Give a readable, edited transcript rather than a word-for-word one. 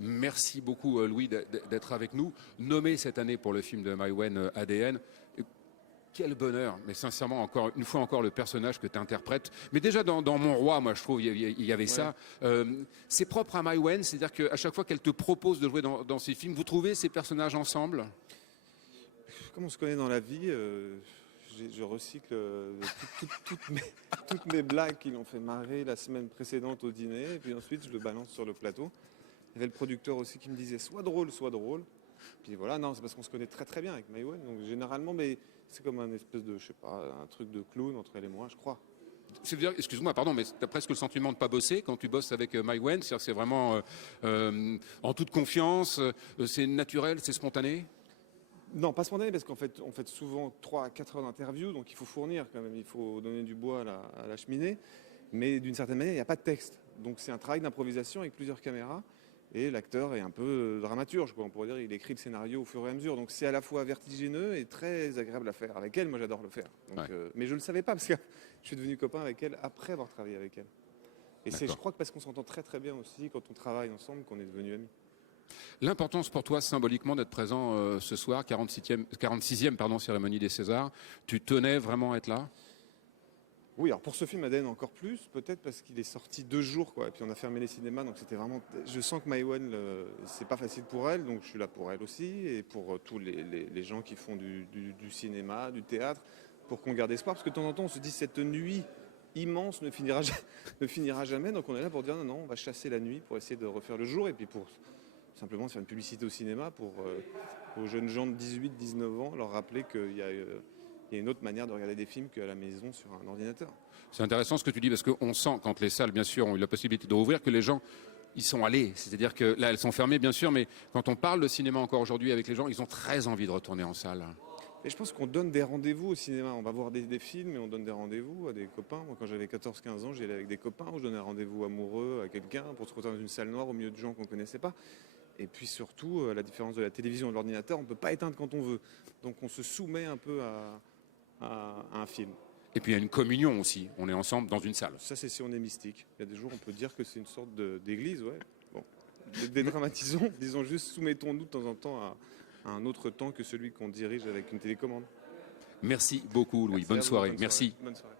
Merci beaucoup, Louis, d'être avec nous. Nommé cette année pour le film de Maïwenn, ADN. Quel bonheur, mais sincèrement, encore une fois encore, le personnage que tu interprètes. Mais déjà dans Mon Roi, moi, je trouve, il y avait Ouais. ça. C'est propre à Maïwenn, c'est-à-dire qu'à chaque fois qu'elle te propose de jouer dans ses films, vous trouvez ces personnages ensemble? Comme on se connaît dans la vie, je recycle toutes mes blagues qui l'ont fait marrer la semaine précédente au dîner, et puis ensuite je le balance sur le plateau. Il y avait le producteur aussi qui me disait sois drôle, sois drôle. Puis voilà, non, c'est parce qu'on se connaît très très bien avec Maïwenn, donc généralement, mais c'est comme un espèce de, je sais pas, un truc de clown entre elle et moi, je crois. C'est-à-dire, excuse-moi, pardon, mais tu as presque le sentiment de ne pas bosser quand tu bosses avec Maïwenn. C'est-à-dire que c'est vraiment en toute confiance, c'est naturel, c'est spontané. Non, pas spontané, parce qu'en fait, on fait souvent 3 à 4 heures d'interview, donc il faut fournir quand même, il faut donner du bois à la cheminée. Mais d'une certaine manière, il n'y a pas de texte. Donc c'est un travail d'improvisation avec plusieurs caméras. Et l'acteur est un peu dramaturge, quoi. On pourrait dire il écrit le scénario au fur et à mesure. Donc c'est à la fois vertigineux et très agréable à faire. Avec elle, moi j'adore le faire. Donc, Ouais. mais je ne le savais pas, parce que je suis devenu copain avec elle après avoir travaillé avec elle. Et c'est, je D'accord. crois que parce qu'on s'entend très très bien aussi quand on travaille ensemble qu'on est devenus amis. L'importance pour toi, symboliquement, d'être présent ce soir, 46e pardon, cérémonie des Césars, tu tenais vraiment à être là? Oui, alors pour ce film ADN encore plus, peut-être parce qu'il est sorti 2 jours, quoi. Et puis on a fermé les cinémas, donc c'était vraiment. Je sens que Maïwenn, c'est pas facile pour elle, donc je suis là pour elle aussi, et pour tous les gens qui font du cinéma, du théâtre, pour qu'on garde espoir. Parce que de temps en temps, on se dit cette nuit immense ne finira, ne finira jamais, donc on est là pour dire non, non, on va chasser la nuit pour essayer de refaire le jour, et puis pour simplement faire une publicité au cinéma pour aux jeunes gens de 18-19 ans, leur rappeler qu'il y a une autre manière de regarder des films qu'à la maison sur un ordinateur. C'est intéressant ce que tu dis parce qu'on sent quand les salles, bien sûr, ont eu la possibilité de rouvrir, que les gens y sont allés. C'est-à-dire que là, elles sont fermées, bien sûr, mais quand on parle de cinéma encore aujourd'hui avec les gens, ils ont très envie de retourner en salle. Et je pense qu'on donne des rendez-vous au cinéma. On va voir des films et on donne des rendez-vous à des copains. Moi, quand j'avais 14-15 ans, j'y allais avec des copains où je donnais un rendez-vous amoureux à quelqu'un pour se retrouver dans une salle noire au milieu de gens qu'on ne connaissait pas. Et puis surtout, à la différence de la télévision et de l'ordinateur, on ne peut pas éteindre quand on veut. Donc on se soumet un peu à un film. Et puis il y a une communion aussi. On est ensemble dans une salle. Ça, c'est si on est mystique. Il y a des jours, on peut dire que c'est une sorte d'église, ouais. Bon, dédramatisons, disons juste, soumettons-nous de temps en temps à un autre temps que celui qu'on dirige avec une télécommande. Merci beaucoup, Louis. Merci à Bonne vous, soirée. bonne soirée. Merci. Bonne soirée.